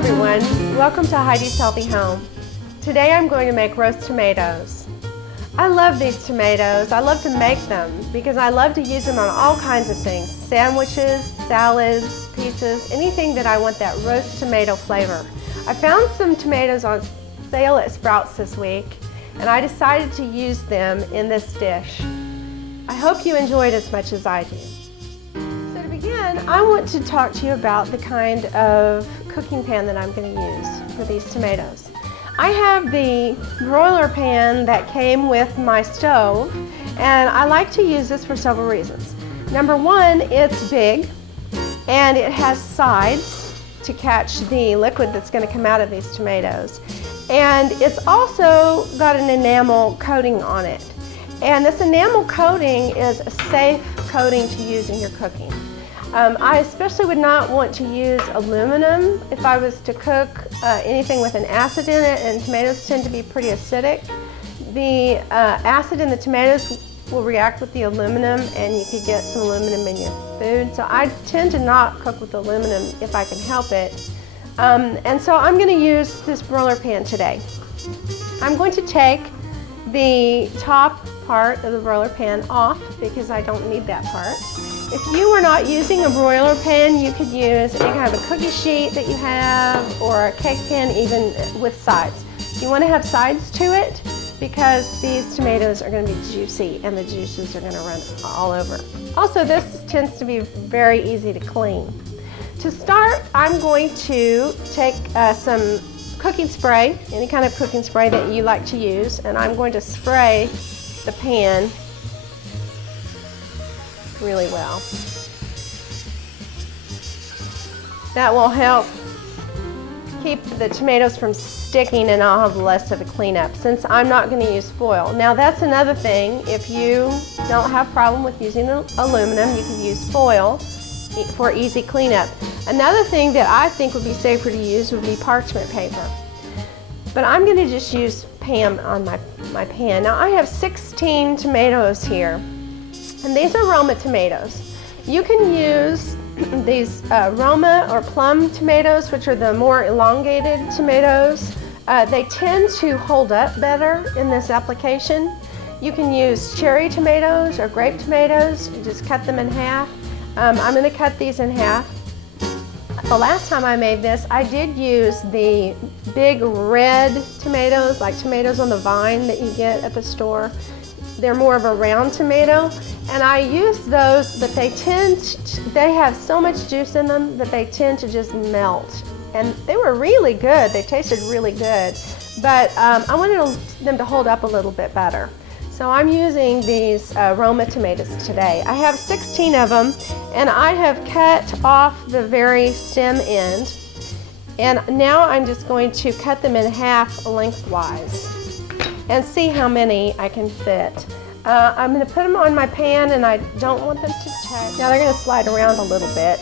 everyone, welcome to Heidi's Healthy Home. Today I'm going to make roast tomatoes. I love these tomatoes. I love to make them because I love to use them on all kinds of things. Sandwiches, salads, pizzas, anything that I want that roast tomato flavor. I found some tomatoes on sale at Sprouts this week and I decided to use them in this dish. I hope you enjoyed as much as I do. So to begin, I want to talk to you about the kind of cooking pan that I'm going to use for these tomatoes. I have the broiler pan that came with my stove, and I like to use this for several reasons. Number one, it's big and it has sides to catch the liquid that's going to come out of these tomatoes. And it's also got an enamel coating on it. And this enamel coating is a safe coating to use in your cooking. I especially would not want to use aluminum if I was to cook anything with an acid in it, and tomatoes tend to be pretty acidic. The acid in the tomatoes will react with the aluminum and you could get some aluminum in your food. So I tend to not cook with aluminum if I can help it. And so I'm going to use this broiler pan today. I'm going to take the top part of the broiler pan off because I don't need that part. If you were not using a broiler pan, you could use any kind of a cookie sheet that you have or a cake pan, even with sides. You want to have sides to it because these tomatoes are going to be juicy and the juices are going to run all over. Also, this tends to be very easy to clean. To start, I'm going to take some cooking spray, any kind of cooking spray that you like to use, and I'm going to spray the pan really well. That will help keep the tomatoes from sticking and I'll have less of a cleanup since I'm not going to use foil. Now that's another thing. If you don't have a problem with using aluminum, you can use foil for easy cleanup. Another thing that I think would be safer to use would be parchment paper. But I'm going to just use Pam on my pan. Now I have 16 tomatoes here, and these are Roma tomatoes. You can use these Roma or plum tomatoes, which are the more elongated tomatoes. They tend to hold up better in this application. You can use cherry tomatoes or grape tomatoes. You just cut them in half. I'm going to cut these in half. The last time I made this, I did use the big red tomatoes, like tomatoes on the vine that you get at the store. They're more of a round tomato, and I used those, but they have so much juice in them that they tend to just melt. And they were really good. They tasted really good, but I wanted them to hold up a little bit better. So I'm using these Roma tomatoes today. I have 16 of them, and I have cut off the very stem end. And now I'm just going to cut them in half lengthwise and see how many I can fit. I'm going to put them on my pan, and I don't want them to touch. Now they're going to slide around a little bit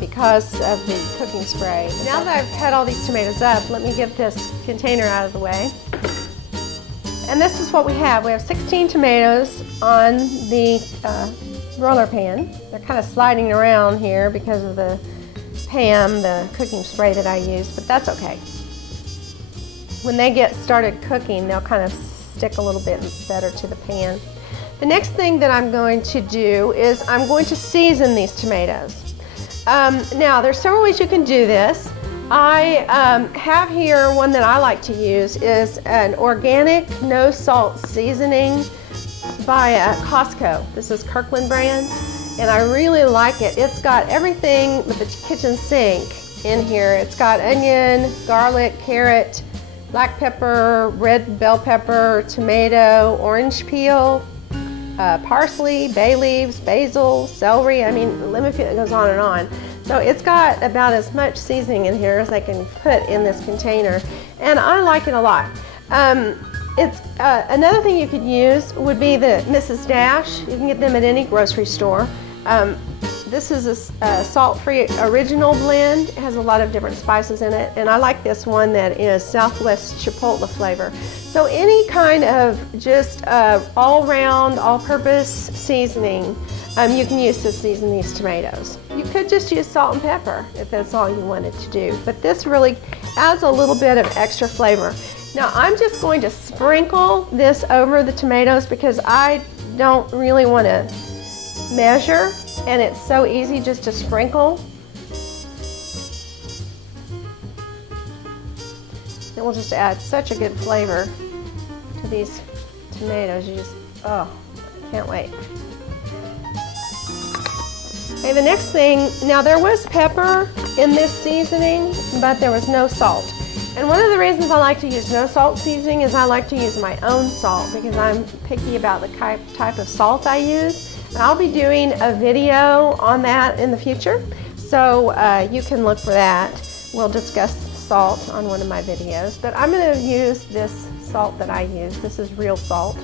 because of the cooking spray. Now that I've cut all these tomatoes up, let me get this container out of the way. And this is what we have. We have 16 tomatoes on the roller pan. They're kind of sliding around here because of the Pam, the cooking spray that I use, but that's okay. When they get started cooking, they'll kind of stick a little bit better to the pan. The next thing that I'm going to do is I'm going to season these tomatoes. Now, there's several ways you can do this. I have here one that I like to use is an organic no salt seasoning by Costco. This is Kirkland brand, and I really like it. It's got everything but the kitchen sink in here. It's got onion, garlic, carrot, black pepper, red bell pepper, tomato, orange peel, parsley, bay leaves, basil, celery. I mean, let me feel it goes on and on. So it's got about as much seasoning in here as I can put in this container, and I like it a lot. Another thing you could use would be the Mrs. Dash. You can get them at any grocery store. This is a salt-free original blend. It has a lot of different spices in it, and I like this one that is Southwest Chipotle flavor. So any kind of just all-round, all-purpose seasoning you can use to season these tomatoes. You could just use salt and pepper if that's all you wanted to do, but this really adds a little bit of extra flavor. Now I'm just going to sprinkle this over the tomatoes because I don't really want to measure, and it's so easy just to sprinkle. It will just add such a good flavor to these tomatoes. You just, oh, can't wait. Okay, the next thing, now there was pepper in this seasoning, but there was no salt. And one of the reasons I like to use no salt seasoning is I like to use my own salt because I'm picky about the type of salt I use. And I'll be doing a video on that in the future, so you can look for that. We'll discuss salt on one of my videos, but I'm going to use this salt that I use. This is real salt.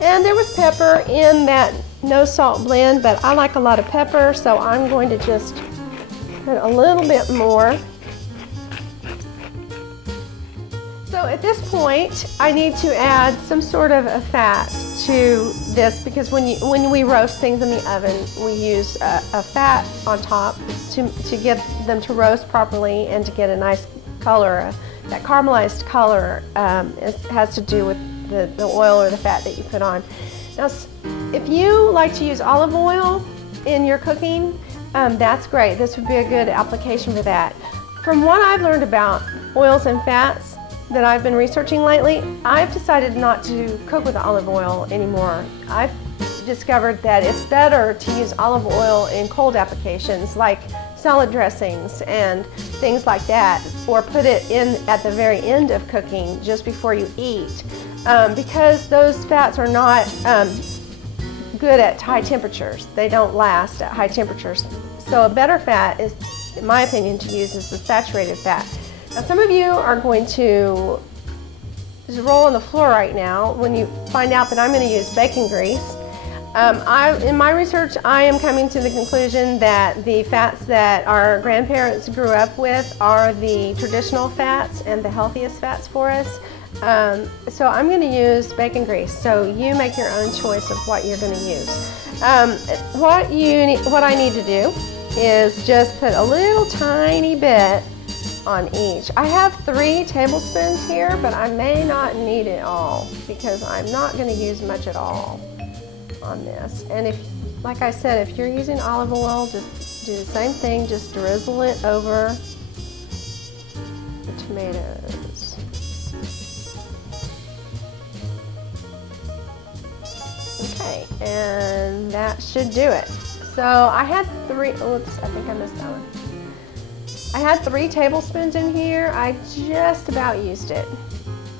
And there was pepper in that no salt blend, but I like a lot of pepper, so I'm going to just put a little bit more. So at this point, I need to add some sort of a fat to this because when we roast things in the oven, we use a fat on top to get them to roast properly and to get a nice color. That caramelized color has to do with the oil or the fat that you put on. Now, if you like to use olive oil in your cooking, that's great. This would be a good application for that. From what I've learned about oils and fats that I've been researching lately, I've decided not to cook with olive oil anymore. I've discovered that it's better to use olive oil in cold applications like salad dressings and things like that, or put it in at the very end of cooking just before you eat, because those fats are not good at high temperatures. They don't last at high temperatures. So a better fat is, in my opinion, to use is the saturated fat. Now some of you are going to just roll on the floor right now when you find out that I'm going to use bacon grease. In my research, I am coming to the conclusion that the fats that our grandparents grew up with are the traditional fats and the healthiest fats for us. So I'm going to use bacon grease. So you make your own choice of what you're going to use. What I need to do is just put a little tiny bit on each. I have 3 tablespoons here, but I may not need it all because I'm not going to use much at all on this. And if, like I said, if you're using olive oil, just do the same thing, just drizzle it over the tomatoes. Okay, and that should do it. So I had 3, oops, I think I missed that one. I had 3 tablespoons in here. I just about used it.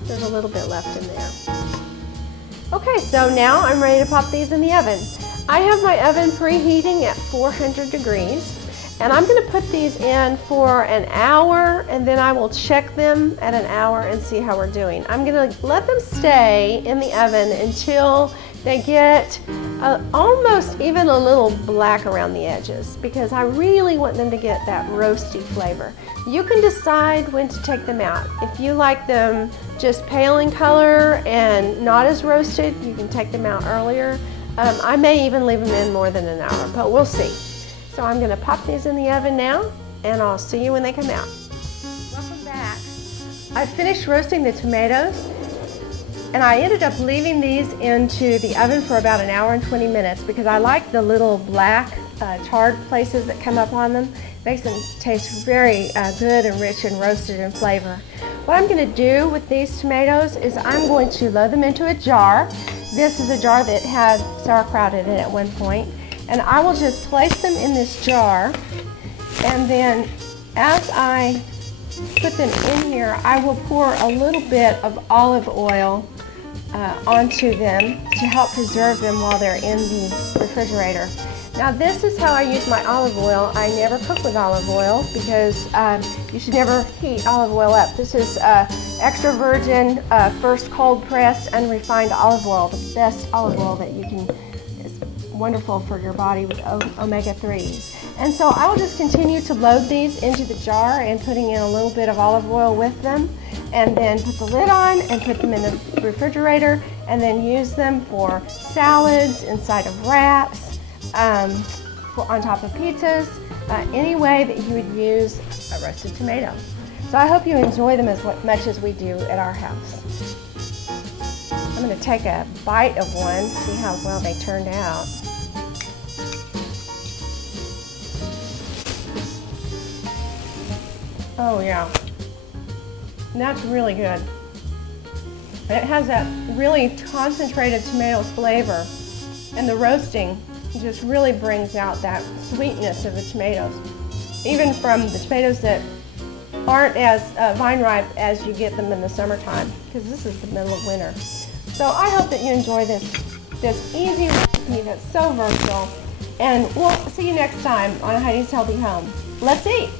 There's a little bit left in there. Okay, so now I'm ready to pop these in the oven. I have my oven preheating at 400 degrees, and I'm going to put these in for an hour, and then I will check them at an hour and see how we're doing. I'm going to let them stay in the oven until they get almost even a little black around the edges, because I really want them to get that roasty flavor. You can decide when to take them out. If you like them just pale in color and not as roasted, you can take them out earlier. I may even leave them in more than an hour, but we'll see. So I'm going to pop these in the oven now, and I'll see you when they come out. Welcome back. I finished roasting the tomatoes, and I ended up leaving these into the oven for about an hour and 20 minutes because I like the little black charred places that come up on them. It makes them taste very good and rich and roasted in flavor. What I'm going to do with these tomatoes is I'm going to load them into a jar. This is a jar that had sauerkraut in it at one point. And I will just place them in this jar, and then as I put them in here, I will pour a little bit of olive oil onto them to help preserve them while they're in the refrigerator. Now this is how I use my olive oil. I never cook with olive oil because you should never heat olive oil up. This is extra virgin, first cold pressed, unrefined olive oil, the best olive oil that you can. It's wonderful for your body with omega-3s. And so I will just continue to load these into the jar and putting in a little bit of olive oil with them, and then put the lid on and put them in the refrigerator, and then use them for salads, inside of wraps, on top of pizzas, any way that you would use a roasted tomato. So I hope you enjoy them as much as we do at our house. I'm going to take a bite of one, see how well they turned out. Oh yeah, that's really good. It has that really concentrated tomato flavor, and the roasting just really brings out that sweetness of the tomatoes, even from the tomatoes that aren't as vine ripe as you get them in the summertime, because this is the middle of winter. So I hope that you enjoy this easy recipe that's so versatile, and we'll see you next time on Heidi's Healthy Home. Let's eat!